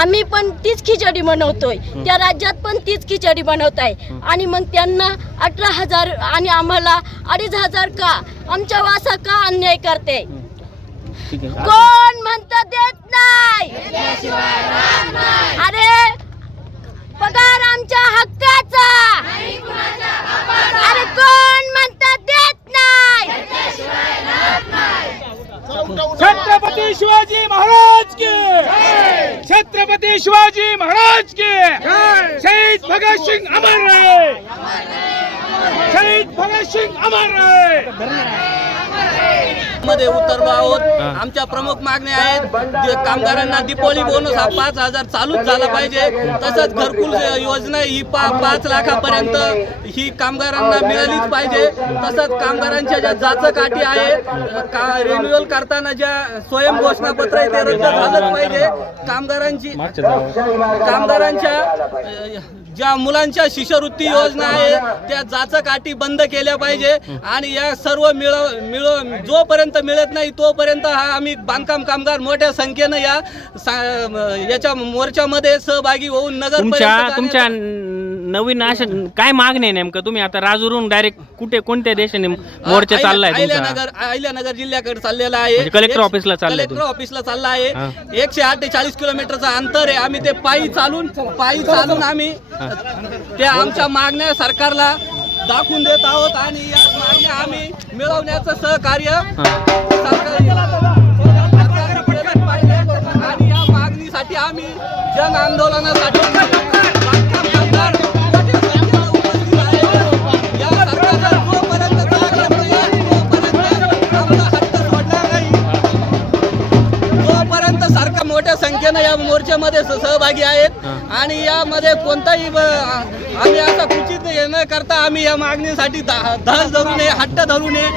आम्ही पण तीच खिचडी बनवतोय, त्या राज्यात पण तीच खिचडी बनवताय आणि मग त्यांना 18,000 आणि आम्हाला 2,500 का? आमच्या वासा का अन्याय करते? कोण म्हणतं देत नाही? अरे पगार आमच्या हक्काचा, अरे कोण म्हणतं देत नाही? छत्रपती शिवाजी महाराज की, छत्रपती शिवाजी महाराज की, शहीद भगत सिंग अमर रहे, शहीद भगत सिंग अमर रहे। मध्ये उतरलो आहोत। आमच्या प्रमुख मागण्या आहेत, कामगारांना दीपावली बोनस हा 5,000 चालूच झाला पाहिजे, तसंच घरकुल योजना ही 5 लाखापर्यंत ही कामगारांना मिळालीच पाहिजे। तसंच कामगारांच्या ज्या जाचक अटी आहेत, रिन्युअल करताना ज्या स्वयं घोषणापत्र आहे ते रद्द झालंच पाहिजे। कामगारांच्या ज्या मुलांच्या शिष्यवृत्ती योजना आहे त्या जाचक अटी बंद केल्या पाहिजे आणि या सर्व जोपर्यंत मिळत नाही तोपर्यंत हा आम्ही बांधकाम कामगार मोठ्या संख्येनं याच्या मोर्चामध्ये सहभागी होऊन नगर तुमच्या नवीन अशा काय मागणी आहे नेमकं? तुम्ही आता राजूरून डायरेक्ट कोणत्या देशाने मोर्चा चाललाय? अहिल्यानगर जिल्ह्याकडे चाललेला आहे, कलेक्टर ऑफिसला चाललाय, कलेक्टर ऑफिसला चालला आहे। 148 किलोमीटरचा अंतर आहे। आम्ही ते पायी चालून आम्ही त्या आमच्या मागण्या सरकारला दाखवून देत आहोत आणि या मागण्या आम्ही मिळवण्याचं सहकार्य आणि या मागणीसाठी आम्ही जन आंदोलनासाठी मोठ्या संख्येनं या मोर्चामध्ये सहभागी आहेत आणि यामध्ये कोणताही आम्ही असा कुचित न करता आम्ही या मागणीसाठी धास धरू नये, हट्ट धरू नये।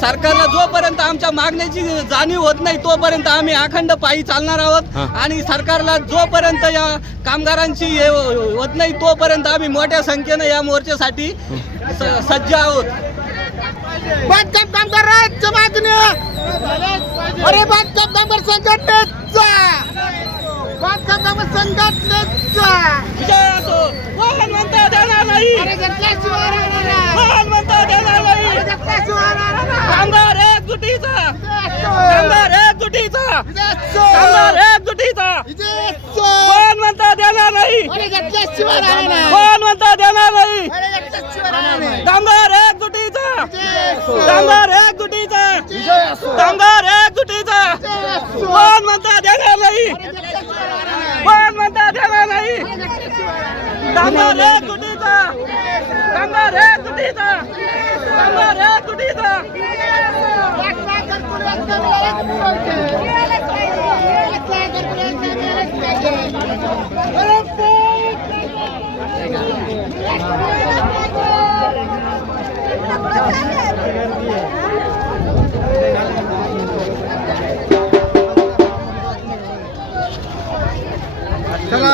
सरकारला जोपर्यंत आमच्या मागण्याची जाणीव होत नाही तोपर्यंत आम्ही अखंड पायी चालणार आहोत आणि सरकारला जोपर्यंत या कामगारांची होत नाही तोपर्यंत आम्ही मोठ्या संख्येनं या मोर्चासाठी सज्ज आहोत। बांधकाम कामगार राज्य मागण्या, अरे बांधकाम कामगार संघटनेचा, बांधकाम कामगार संघटनेचा विजय असो। कोण म्हणता देणार नाही, कोण म्हणता देणार नाही, कामगार एकजुटीचा, कामगार एकजुटीचा, कामगार एकजुटीचा, कोण म्हणता देणार नाही, कोण म्हणता देणार नाही, कामगार एकजुटीचा, कामगार एकजुटीचा, कामगार एकजुटीचा, कोण म्हणता देणार नाही, कोण म्हणता देणार नाही, कामगार एकजुटीचा, कामगार एकजुटीचा, कामगार एकजुटीचा। चला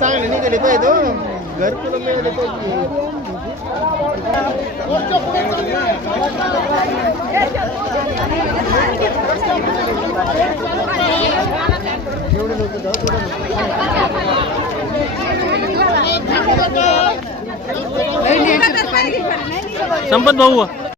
चांगले निघाले पाहिजे, घरकुल मिळाले पाहिजे। संपत भाऊ